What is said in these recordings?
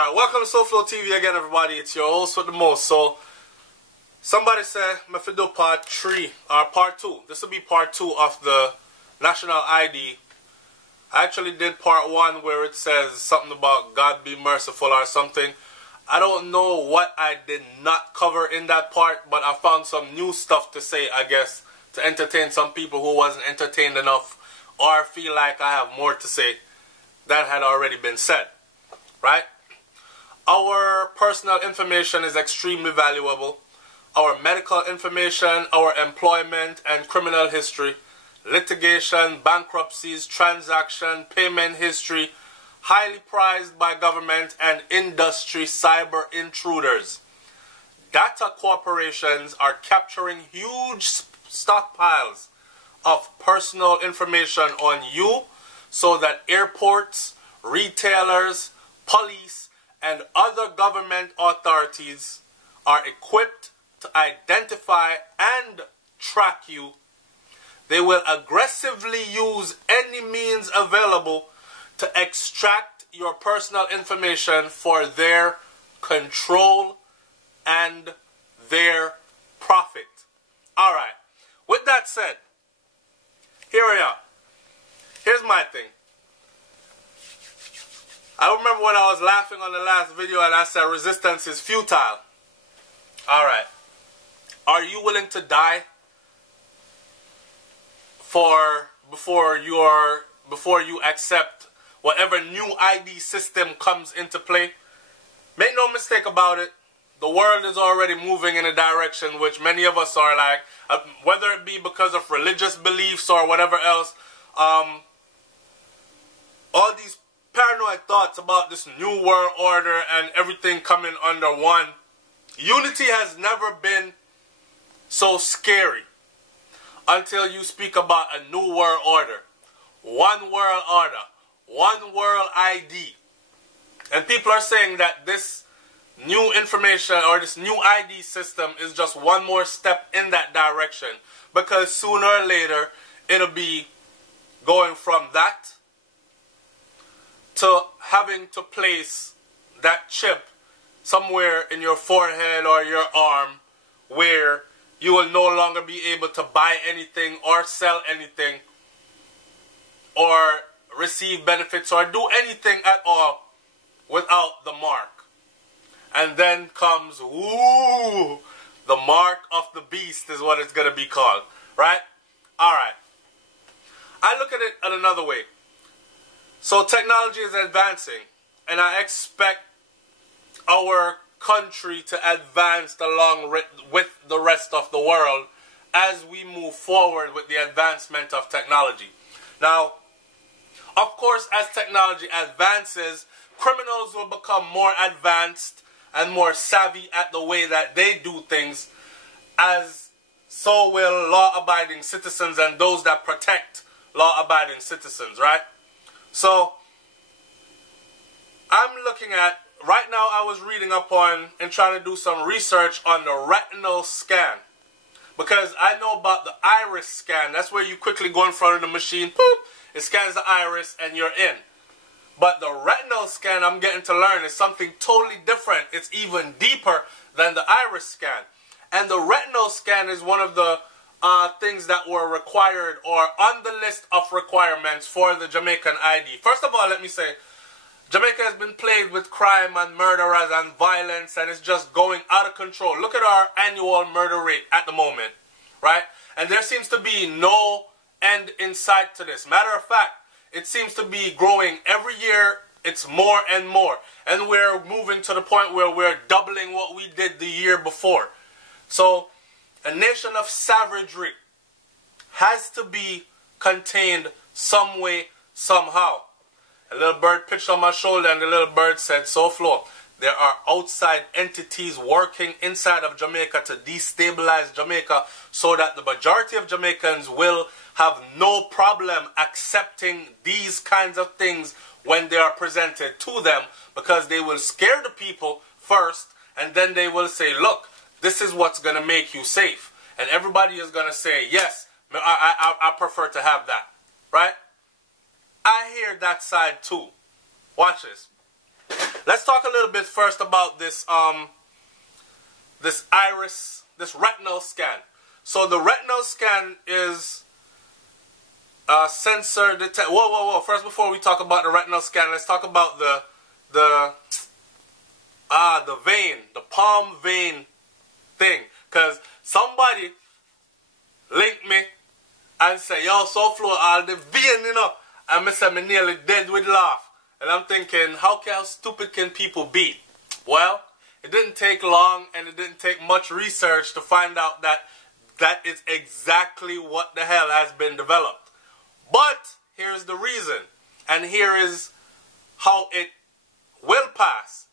Alright, welcome to SouFLoTV again, everybody. It's your host with the most. So, somebody said, I'm going to do part 3, or part 2. This will be part 2 of the national ID. I actually did part 1 where it says something about God be merciful or something. I don't know what I did not cover in that part, but I found some new stuff to say, I guess, to entertain some people who wasn't entertained enough or feel like I have more to say that had already been said. Right? Our personal information is extremely valuable. Our medical information, our employment and criminal history, litigation, bankruptcies, transaction, payment history, highly prized by government and industry cyber intruders. Data corporations are capturing huge stockpiles of personal information on you so that airports, retailers, police, and other government authorities are equipped to identify and track you. They will aggressively use any means available to extract your personal information for their control and their profit. Alright, with that said, here we are. Here's my thing. I remember when I was laughing on the last video and I said resistance is futile. Alright. Are you willing to die before you accept whatever new ID system comes into play? Make no mistake about it. The world is already moving in a direction which many of us are like, whether it be because of religious beliefs or whatever else, all these paranoid thoughts about this new world order and everything coming under one. Unity has never been so scary until you speak about a new world order. One world order. One world ID. And people are saying that this new information or this new ID system is just one more step in that direction. Because sooner or later it'll be going from that to having to place that chip somewhere in your forehead or your arm where you will no longer be able to buy anything or sell anything or receive benefits or do anything at all without the mark. And then comes, ooh, the mark of the beast is what it's going to be called. Right? Alright. I look at it in another way. So technology is advancing, and I expect our country to advance along with the rest of the world as we move forward with the advancement of technology. Now, of course, as technology advances, criminals will become more advanced and more savvy at the way that they do things, as so will law-abiding citizens and those that protect law-abiding citizens, right? So, I'm looking at, right now I was reading up on and trying to do some research on the retinal scan. Because I know about the iris scan. That's where you quickly go in front of the machine, boop, it scans the iris and you're in. But the retinal scan I'm getting to learn is something totally different. It's even deeper than the iris scan. And the retinal scan is one of the things that were required or on the list of requirements for the Jamaican ID. First of all, let me say, Jamaica has been plagued with crime and murderers and violence, and it's just going out of control. Look at our annual murder rate at the moment, right? And there seems to be no end in sight to this. Matter of fact, it seems to be growing every year. It's more and more. And we're moving to the point where we're doubling what we did the year before. So, a nation of savagery has to be contained some way, somehow. A little bird pitched on my shoulder and the little bird said, SouFLo, there are outside entities working inside of Jamaica to destabilize Jamaica so that the majority of Jamaicans will have no problem accepting these kinds of things when they are presented to them, because they will scare the people first and then they will say, look, this is what's going to make you safe. And everybody is going to say, yes, I prefer to have that. Right? I hear that side too. Watch this. Let's talk a little bit first about this this retinal scan. So the retinal scan is sensor detect. Whoa! First, before we talk about the retinal scan, let's talk about the vein, the palm vein thing. Cause somebody linked me and say, "Yo, SouFLo, all the vein, you know," and I said, "Me nearly dead with laugh." And I'm thinking, how stupid can people be? Well, it didn't take long and it didn't take much research to find out that that is exactly what the hell has been developed. But here's the reason, and here is how it will pass.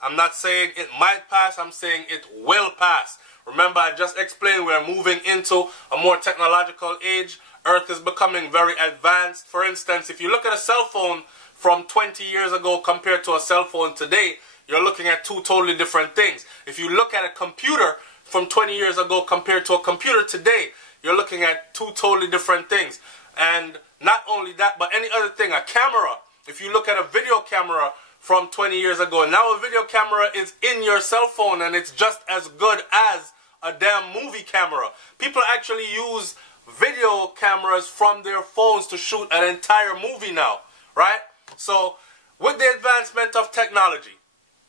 I'm not saying it might pass, I'm saying it will pass. Remember, I just explained we're moving into a more technological age. Earth is becoming very advanced. For instance, if you look at a cell phone from 20 years ago compared to a cell phone today, you're looking at two totally different things. If you look at a computer from 20 years ago compared to a computer today, you're looking at two totally different things. And not only that, but any other thing, a camera. If you look at a video camera from 20 years ago, now a video camera is in your cell phone and it's just as good as a damn movie camera. People actually use video cameras from their phones to shoot an entire movie now, right? So, with the advancement of technology,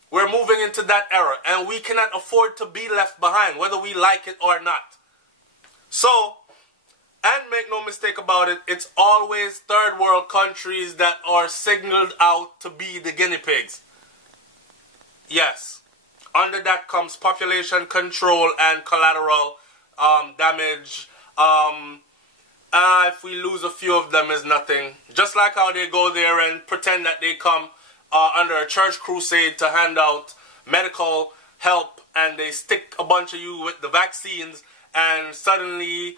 we're moving into that era, and we cannot afford to be left behind, whether we like it or not. So, and make no mistake about it, it's always third world countries that are signaled out to be the guinea pigs. Yes, under that comes population control and collateral damage. If we lose a few of them is nothing. Just like how they go there and pretend that they come under a church crusade to hand out medical help, and they stick a bunch of you with the vaccines, and suddenly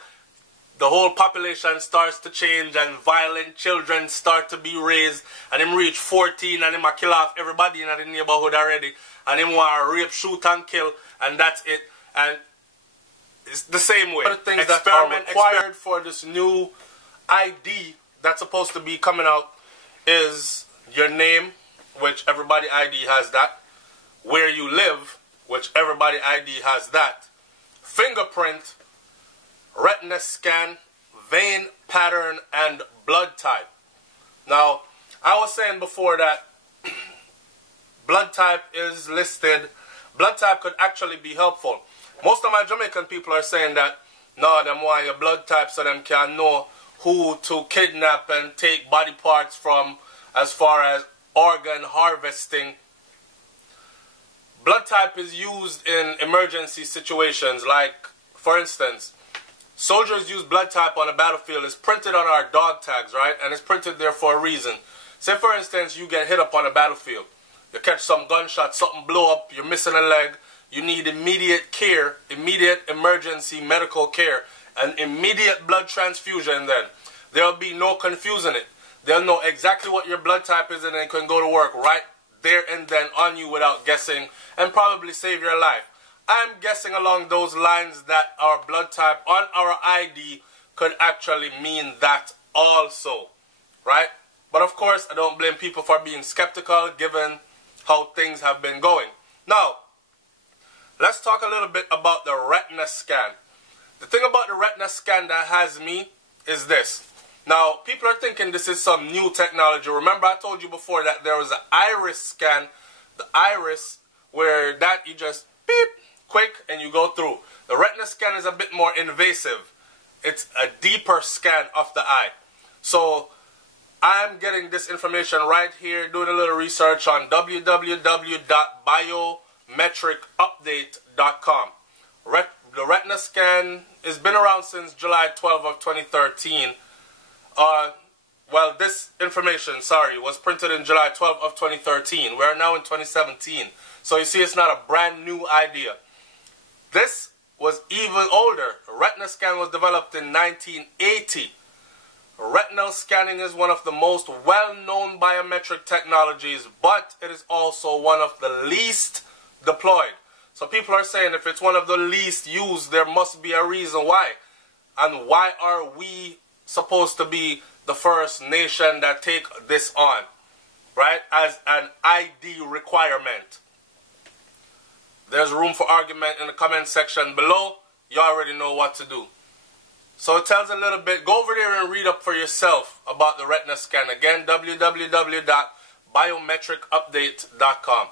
the whole population starts to change and violent children start to be raised, and them reach 14 and them a kill off everybody in the neighborhood already, and them want to rape, shoot and kill, and that's it. And it's the same way. Other things that are required for this new ID that's supposed to be coming out is your name, which everybody ID has that. Where you live, which everybody ID has that. Fingerprint, retina scan, vein pattern, and blood type. Now, I was saying before that blood type is listed. Blood type could actually be helpful. Most of my Jamaican people are saying that, no, them want your blood type so them can know who to kidnap and take body parts from as far as organ harvesting. Blood type is used in emergency situations, like, for instance, soldiers use blood type on a battlefield. It's printed on our dog tags, right? And it's printed there for a reason. Say, for instance, you get hit up on a battlefield. You catch some gunshot, something blow up, you're missing a leg. You need immediate care, immediate emergency medical care, and immediate blood transfusion then. There'll be no confusing it. They'll know exactly what your blood type is, and they can go to work right there and then on you without guessing, and probably save your life. I'm guessing along those lines that our blood type on our ID could actually mean that also, right? But of course, I don't blame people for being skeptical given how things have been going. Now, let's talk a little bit about the retina scan. The thing about the retina scan that has me is this. Now, people are thinking this is some new technology. Remember, I told you before that there was an iris scan. The iris, where that you just beep, quick, and you go through. The retina scan is a bit more invasive. It's a deeper scan of the eye. So, I'm getting this information right here, doing a little research on www.biometricupdate.com. The retina scan has been around since July 12 of 2013. Well, this information, was printed in July 12 of 2013. We're now in 2017. So you see, it's not a brand new idea. This was even older. The retina scan was developed in 1980. Retinal scanning is one of the most well-known biometric technologies, but it is also one of the least deployed. So people are saying if it's one of the least used, there must be a reason why. And why are we supposed to be the first nation that take this on? right, as an ID requirement. There's room for argument in the comment section below. You already know what to do. So it tells a little bit. Go over there and read up for yourself about the retina scan. Again, www.biometricupdate.com.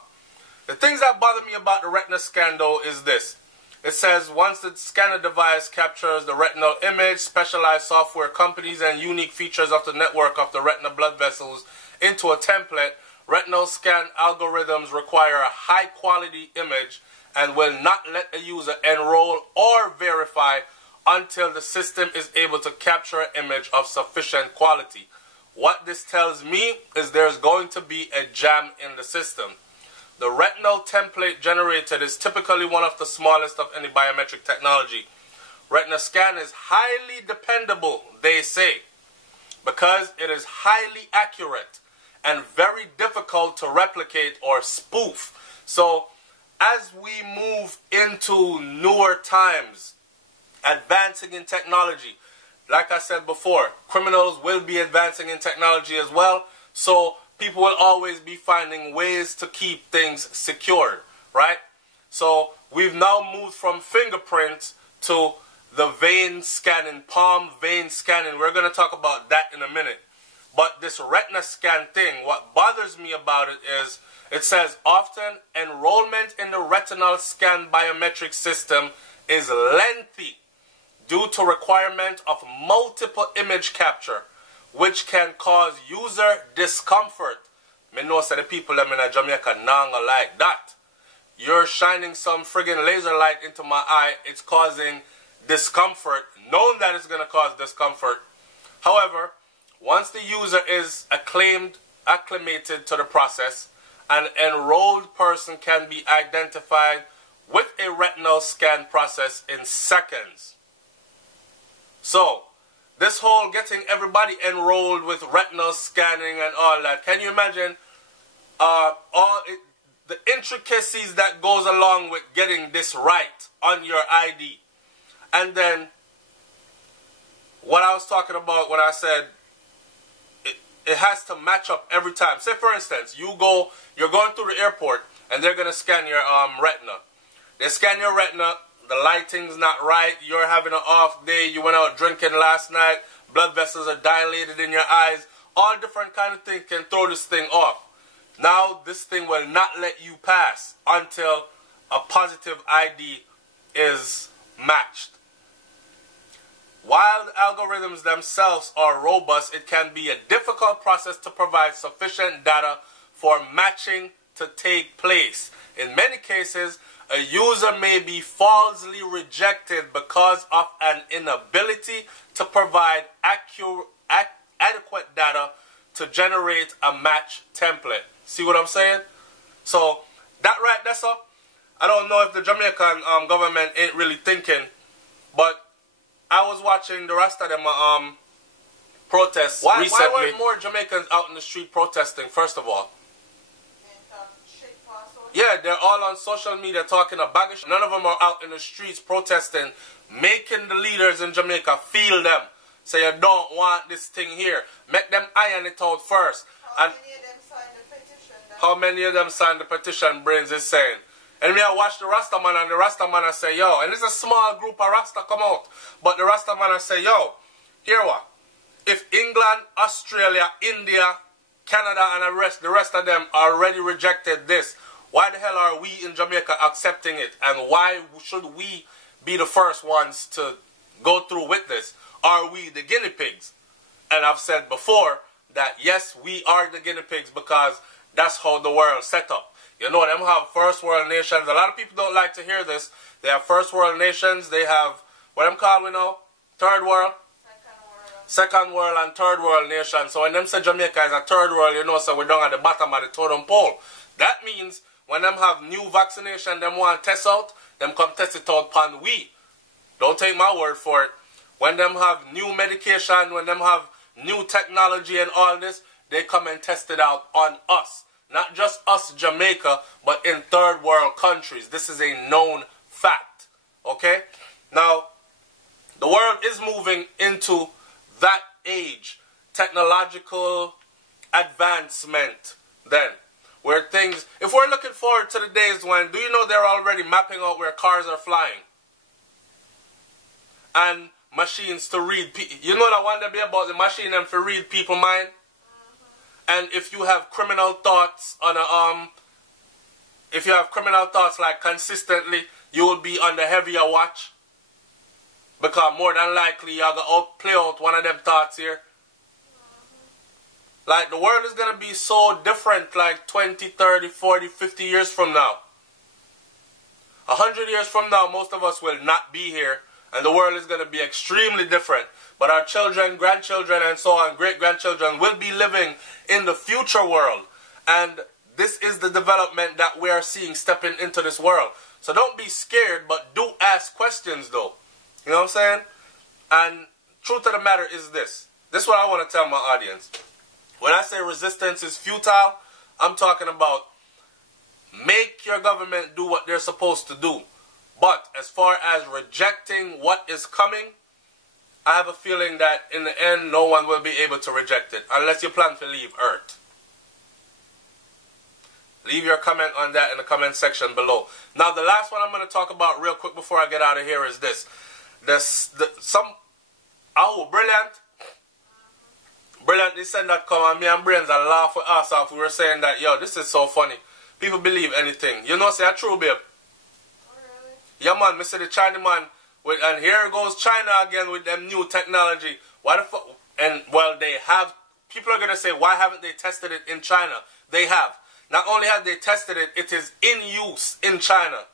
The things that bother me about the retina scan, though, is this. It says, once the scanner device captures the retinal image, specialized software companies and unique features of the network of the retina blood vessels into a template, retinal scan algorithms require a high-quality image and will not let a user enroll or verify until the system is able to capture an image of sufficient quality. What this tells me is there's going to be a jam in the system. The retinal template generated is typically one of the smallest of any biometric technology. Retina scan is highly dependable, they say, because it is highly accurate and very difficult to replicate or spoof. So, as we move into newer times, advancing in technology, like I said before, criminals will be advancing in technology as well, so people will always be finding ways to keep things secured, right? So we've now moved from fingerprint to the vein scanning, palm vein scanning. We're going to talk about that in a minute. But this retina scan thing, what bothers me about it is, it says, often enrollment in the retinal scan biometric system is lengthy due to requirement of multiple image capture, which can cause user discomfort. Me know that the people them in Jamaica nanga like that. You're shining some friggin' laser light into my eye, it's causing discomfort, knowing that it's going to cause discomfort. However, once the user is acclimated to the process, an enrolled person can be identified with a retinal scan process in seconds. So, this whole getting everybody enrolled with retinal scanning and all that, can you imagine the intricacies that goes along with getting this right on your ID? And then, what I was talking about when I said it has to match up every time. Say for instance, you're going through the airport and they're going to scan your retina. They scan your retina, the lighting's not right, you're having an off day, you went out drinking last night, blood vessels are dilated in your eyes, all different kind of things can throw this thing off. Now this thing will not let you pass until a positive ID is matched. While the algorithms themselves are robust, it can be a difficult process to provide sufficient data for matching to take place. In many cases, a user may be falsely rejected because of an inability to provide adequate data to generate a match template. See what I'm saying? So, that right there, sir, I don't know if the Jamaican government ain't really thinking, but I was watching the rest of them protests recently. Why weren't more Jamaicans out in the street protesting, first of all? Yeah, they're all on social media talking a baggish. None of them are out in the streets protesting, making the leaders in Jamaica feel them. Say you don't want this thing here. Make them iron it out first. How many of them signed the petition? How many of them signed the petition, Brains is saying? And me I watch the Rastaman and the Rastaman I say, yo, and it's a small group of Rasta come out. But the Rastaman I say, yo, here what? If England, Australia, India, Canada and the rest of them already rejected this, why the hell are we in Jamaica accepting it? And why should we be the first ones to go through with this? Are we the guinea pigs? And I've said before that yes, we are the guinea pigs because that's how the world set up. You know, them have first world nations. A lot of people don't like to hear this. They have first world nations. They have, what them call we know? Third world? Second world and third world nations. So when them say Jamaica is a third world, you know, so we're down at the bottom of the totem pole. That means when them have new vaccination, them want to test out, them come test it out upon we. Don't take my word for it. When them have new medication, when them have new technology and all this, they come and test it out on us. Not just us, Jamaica, but in third world countries. This is a known fact. Okay? Now, the world is moving into that age. Technological advancement. then. Where things, if we're looking forward to the days when, do you know they're already mapping out where cars are flying? And machines to read, you know that one that be about the machine and to read people mind? And if you have criminal thoughts on a, if you have criminal thoughts like consistently, you will be under heavier watch. Because more than likely you're going to play out one of them thoughts here. Like, the world is going to be so different like 20, 30, 40, 50 years from now. 100 years from now, most of us will not be here. And the world is going to be extremely different. But our children, grandchildren, and so on, great-grandchildren will be living in the future world. And this is the development that we are seeing stepping into this world. So don't be scared, but do ask questions, though. You know what I'm saying? And truth of the matter is this. This is what I want to tell my audience. When I say resistance is futile, I'm talking about make your government do what they're supposed to do. But as far as rejecting what is coming, I have a feeling that in the end, no one will be able to reject it unless you plan to leave Earth. Leave your comment on that in the comment section below. Now, the last one I'm going to talk about real quick before I get out of here is this. Brilliant. Brilliant, they send that come and me and Brains and laugh with us off. We were saying that, yo, this is so funny. People believe anything. You know, say a true, babe. Oh, really? Yeah, man, me say the China man, and here goes China again with them new technology. Why the fuck? And, well, they have, people are going to say, why haven't they tested it in China? They have. Not only have they tested it, it is in use in China.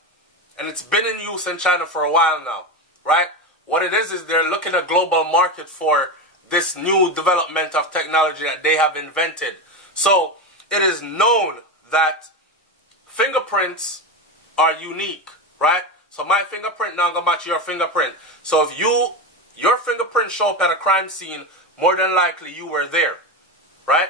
And it's been in use in China for a while now, right? What it is they're looking at global market for this new development of technology that they have invented. So it is known that fingerprints are unique, right? So my fingerprint now gonna match your fingerprint. So if your fingerprint show up at a crime scene, more than likely you were there, right?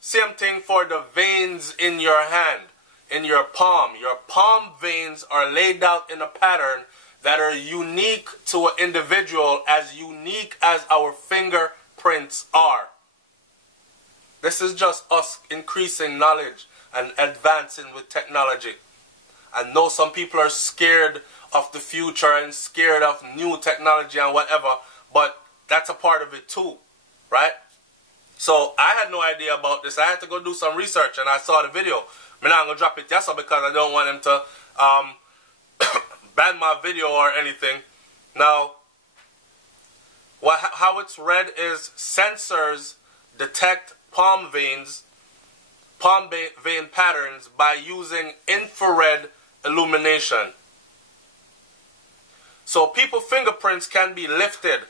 Same thing for the veins in your hand, in your palm. Your palm veins are laid out in a pattern that are unique to an individual, as unique as our fingerprints are. This is just us increasing knowledge and advancing with technology. I know some people are scared of the future and scared of new technology and whatever, but that's a part of it too, right? So I had no idea about this. I had to go do some research and I saw the video. I'm not going to drop it yes because I don't want him to ban my video or anything. Now, how it's read is sensors detect palm vein patterns by using infrared illumination. So people's fingerprints can be lifted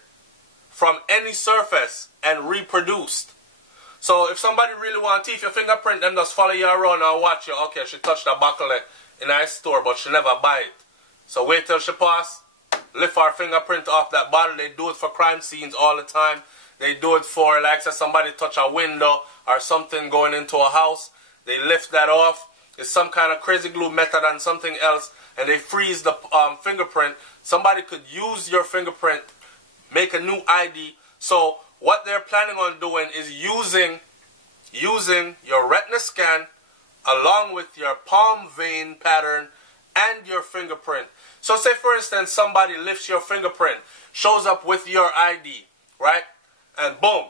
from any surface and reproduced. So if somebody really wants to teeth your fingerprint, then just follow you around and watch you. Okay, she touched a buckle in a store, but she never buy it. So wait till she pass, lift our fingerprint off that bottle. They do it for crime scenes all the time. They do it for, like, say somebody touch a window or something going into a house. They lift that off. It's some kind of crazy glue method and something else, and they freeze the fingerprint. Somebody could use your fingerprint, make a new ID. So what they're planning on doing is using your retina scan along with your palm vein pattern and your fingerprint. So say for instance somebody lifts your fingerprint, shows up with your ID, right? And boom,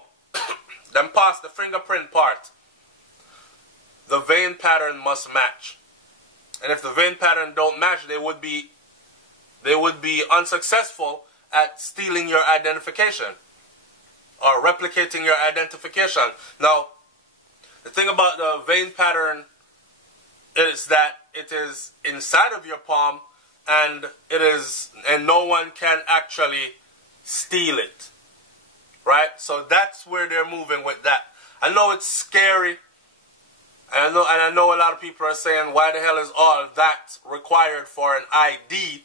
then pass the fingerprint part. The vein pattern must match. And if the vein pattern don't match, they would be unsuccessful at stealing your identification or replicating your identification. Now, the thing about the vein pattern is that it is inside of your palm and no one can actually steal it. Right? So that's where they're moving with that. I know it's scary. And I know a lot of people are saying, why the hell is all that required for an ID?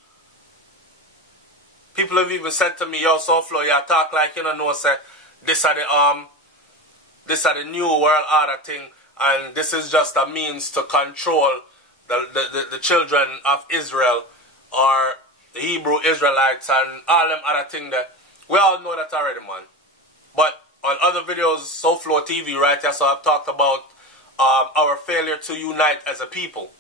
People have even said to me, yo, SouFLo, you talk like you don't know, say, this are the new world order thing, and this is just a means to control the children of Israel, or the Hebrew Israelites, and all them other things that, we all know that already, man. But on other videos, SouFLoTV, right here, so I've talked about our failure to unite as a people,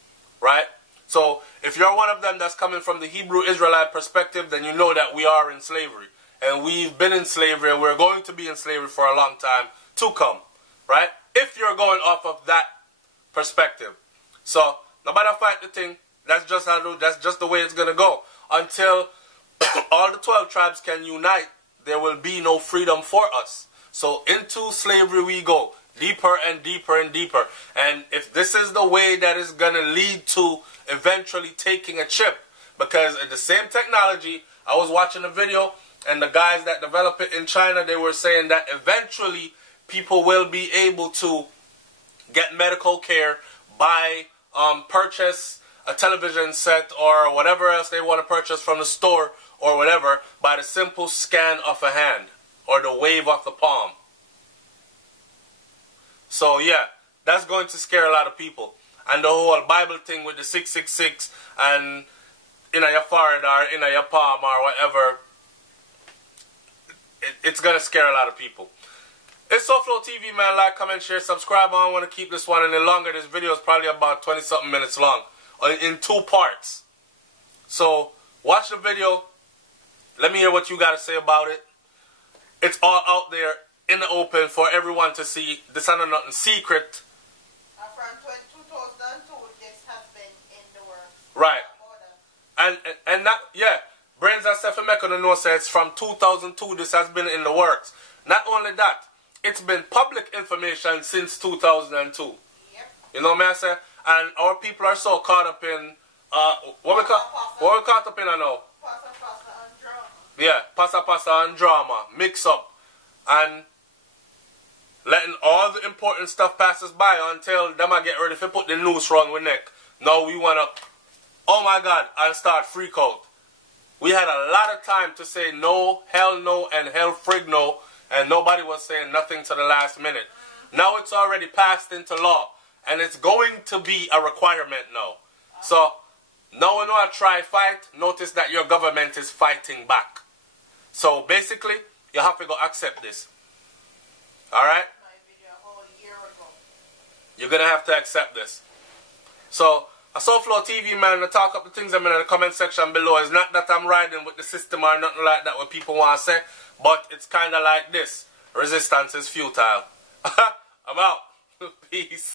right? So if you're one of them that's coming from the Hebrew Israelite perspective, then you know that we are in slavery. And we've been in slavery and we're going to be in slavery for a long time to come, right? If you're going off of that perspective. So no matter fight the thing, that's just the way it's going to go. Until all the 12 tribes can unite, there will be no freedom for us. So into slavery we go. Deeper and deeper and deeper. And if this is the way that is going to lead to eventually taking a chip, because the same technology, I was watching a video and the guys that develop it in China, they were saying that eventually people will be able to get medical care, buy, purchase a television set or whatever else they want to purchase from the store or whatever by the simple scan of a hand or the wave of the palm. So yeah, that's going to scare a lot of people. And the whole Bible thing with the 666 and in your forehead or in your palm or whatever, it's going to scare a lot of people. It's SouFLoTV, man. Like, comment, share, subscribe. I don't want to keep this one any longer. This video is probably about 20-something minutes long in 2 parts. So watch the video. Let me hear what you got to say about it. It's all out there in the open for everyone to see. This is not nothing secret. From 2002, this has been in the works. Right. And that, yeah, Brains&thebeat know says from 2002 this has been in the works. Not only that, it's been public information since 2002. Yep. You know what I say? And our people are so caught up in what we caught up in I know. Pasa and drama. Yeah, pasa and drama, mix up, and letting all the important stuff pass us by until them I get ready to put the noose round with neck. Now we wanna, oh my God, and start freak out. We had a lot of time to say no, and hell frig no, and nobody was saying nothing to the last minute. Now it's already passed into law, and it's going to be a requirement now. So now when you try fight, notice that your government is fighting back. So basically, you have to go accept this. Alright? You're going to have to accept this. So, a SouFLoTV, man, to talk up the things I'm in the comment section below. It's not that I'm riding with the system or nothing like that what people want to say, but it's kind of like this. Resistance is futile. I'm out. Peace.